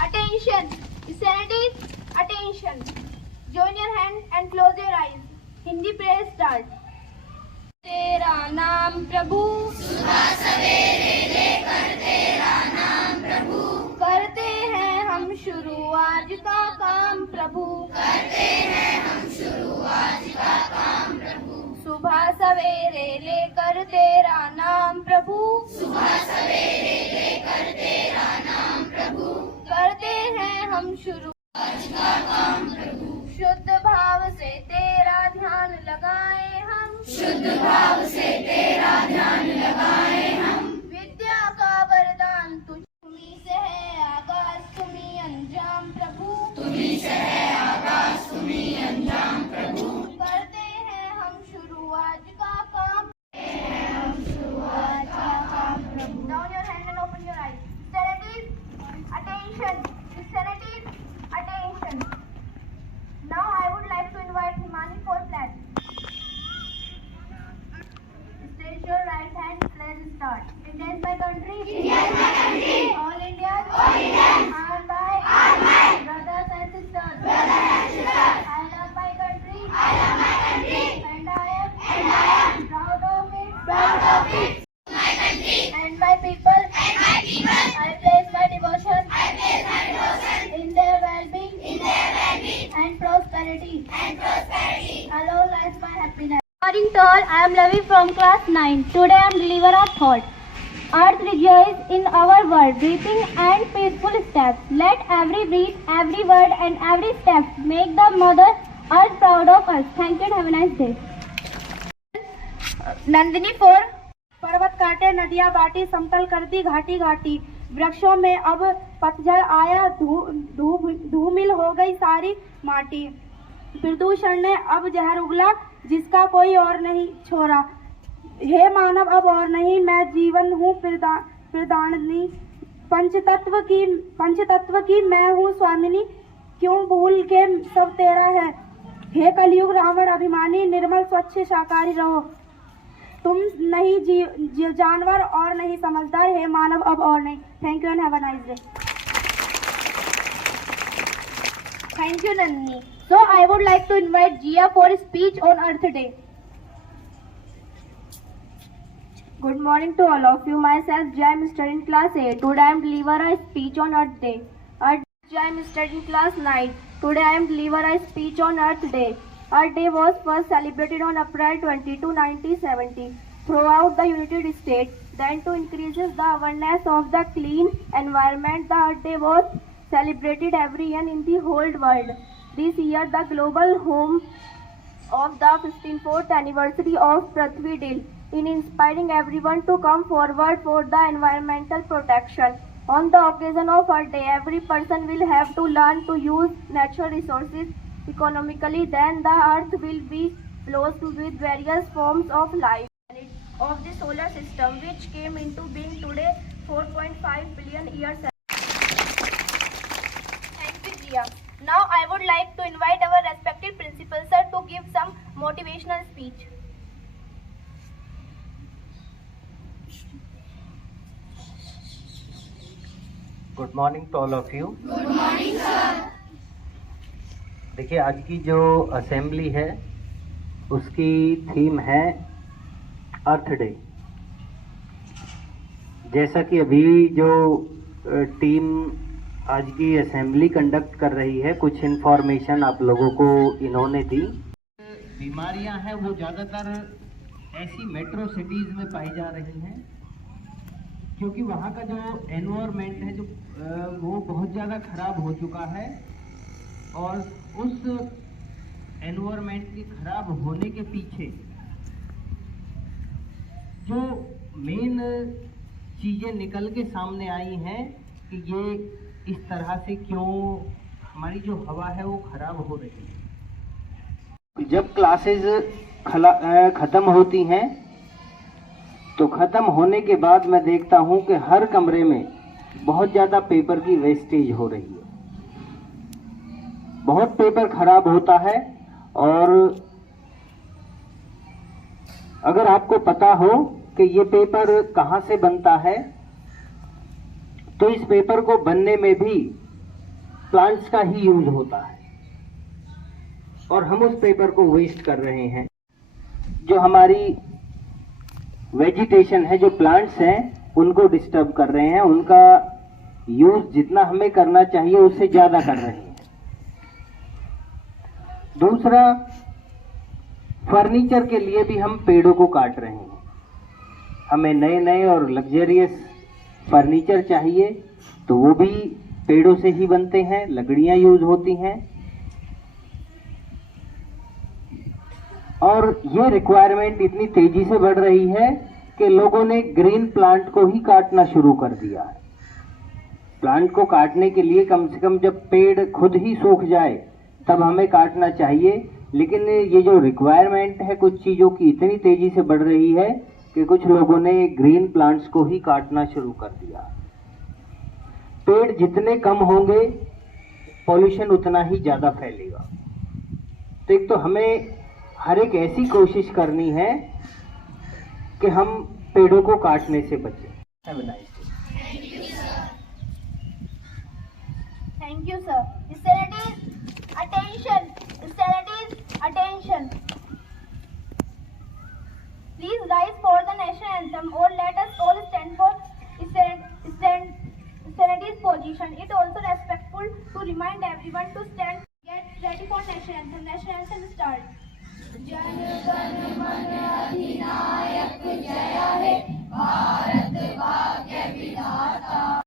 Attention, Serenity, attention. Join your hand and close your eyes. Hindi prayer start. तेरा नाम प्रभु, सुबह सवेरे लेकर तेरा नाम प्रभु, करते हैं हम शुरू आज का काम प्रभु, करते हैं हम शुरू आज का काम प्रभु, सुबह सवेरे लेकर तेरा नाम प्रभु, सुबह सवेरे लेकर तेरा नाम प्रभु, करते हैं हम शुरू आज का काम प्रभु, शुद्ध भाव से तेरा ध्यान लगाए हम, शुद्ध भाव से तेरा ध्यान लगाए हम, विद्या का वरदान तुम्हीं से है आगाज तुम्हीं अंजाम प्रभु, तुम्हीं से है आगाज तुम्हीं अंजाम प्रभु, करते हैं हम शुरू आज का काम, हम शुरू आज का काम प्रभु. Down your hand and open your eyes. Serenity, attention. Serenity, attention. Now I would like to invite Himani for flag. Stretch your right hand, let's start. India is my country. India is my country. All Indians. All Indians. Are my brothers and sisters. Brothers and sisters. I love my country. I love my country. And I am proud of it. Proud of it. My country. And my people. And my people. I place my devotion. I place my devotion. In their well-being. In their well-being. And prosperity. And prosperity. Alone lies my happiness. Morning to all, I am Lavi from class 9. Today I am deliver a thought. Earth rejoices in our world, breathing and peaceful steps. Let every breath, every word and every step make the mother earth proud of us. Thank you and have a nice day. Nandini 4. पर्वत काटे नदियां बाटी, समतल कर दी घाटी घाटी, वृक्षों में अब पतझड़ आया, धूमिल हो गई सारी माटी, प्रदूषण ने अब जहर उगला जिसका कोई और नहीं छोड़ा, हे मानव अब और नहीं मैं जीवन हूँ प्रदानी, पंचतत्व की मैं हूँ स्वामिनी, क्यों भूल के सब तेरा है, हे कलयुग रावण अभिमानी, निर्मल स्वच्छ शाकाहारी रहो, तुम नहीं जानवर और नहीं समझदार, हे मानव अब और नहीं. Thank you and have a nice day. Thank you, Nandini. So I would like to invite Jia for a speech on Earth Day. Good morning to all of you. Myself Jia, I am studying class 8. Today I am deliver a speech on Earth Day. I am studying class 9. Today I am deliver a speech on Earth Day. Earth Day was first celebrated on April 22, 1970 throughout the United States. Then to increase the awareness of the clean environment, the Earth Day was celebrated every year in the whole world. This year, the global home of the 54th anniversary of Prithvi Day in inspiring everyone to come forward for the environmental protection. On the occasion of Earth Day, every person will have to learn to use natural resources economically. Then the Earth will be blessed with various forms of life of the solar system, which came into being today 4.5 billion years ago. Now I would like to invite our respected principal sir to give some motivational speech. Good morning to all of you. Good morning sir. देखिए आज की जो assembly है उसकी theme है अर्थ day. जैसा कि अभी जो टीम आज की असेंबली कंडक्ट कर रही है, कुछ इन्फॉर्मेशन आप लोगों को इन्होंने दी. बीमारियां हैं वो ज़्यादातर ऐसी मेट्रो सिटीज़ में पाई जा रही हैं क्योंकि वहाँ का जो एनवायरनमेंट है जो वो बहुत ज़्यादा ख़राब हो चुका है, और उस एनवायरनमेंट के ख़राब होने के पीछे जो मेन चीज़ें निकल के सामने आई हैं कि ये इस तरह से क्यों हमारी जो हवा है वो खराब हो रही है. जब क्लासेस ख़त्म होती हैं तो ख़त्म होने के बाद मैं देखता हूँ कि हर कमरे में बहुत ज़्यादा पेपर की वेस्टेज हो रही है. बहुत पेपर खराब होता है, और अगर आपको पता हो कि ये पेपर कहाँ से बनता है तो इस पेपर को बनने में भी प्लांट्स का ही यूज होता है और हम उस पेपर को वेस्ट कर रहे हैं। जो हमारी वेजिटेशन है, जो प्लांट्स हैं, उनको डिस्टर्ब कर रहे हैं, उनका यूज जितना हमें करना चाहिए उससे ज्यादा कर रहे हैं। दूसरा, फर्नीचर के लिए भी हम पेड़ों को काट रहे हैं। हमें नए नए और लग्जरियस फर्नीचर चाहिए तो वो भी पेड़ों से ही बनते हैं, लकड़ियां यूज होती हैं। और ये रिक्वायरमेंट इतनी तेजी से बढ़ रही है कि लोगों ने ग्रीन प्लांट को ही काटना शुरू कर दिया है। प्लांट को काटने के लिए कम से कम जब पेड़ खुद ही सूख जाए तब हमें काटना चाहिए, लेकिन ये जो रिक्वायरमेंट है कुछ चीजों की इतनी तेजी से बढ़ रही है कि कुछ लोगों ने ग्रीन प्लांट्स को ही काटना शुरू कर दिया। पेड़ जितने कम होंगे पॉल्यूशन उतना ही ज्यादा फैलेगा। तो एक तो हमें हर एक ऐसी कोशिश करनी है कि हम पेड़ों को काटने से बचें। Thank you, sir. Serenity, attention. Serenity, attention. Please rise for the national anthem, or let us all stand for Serenity's position. It also respectful to remind everyone to stand. Get ready for national anthem. National anthem start. Jana Gana मन अधिनायक जय हे भारत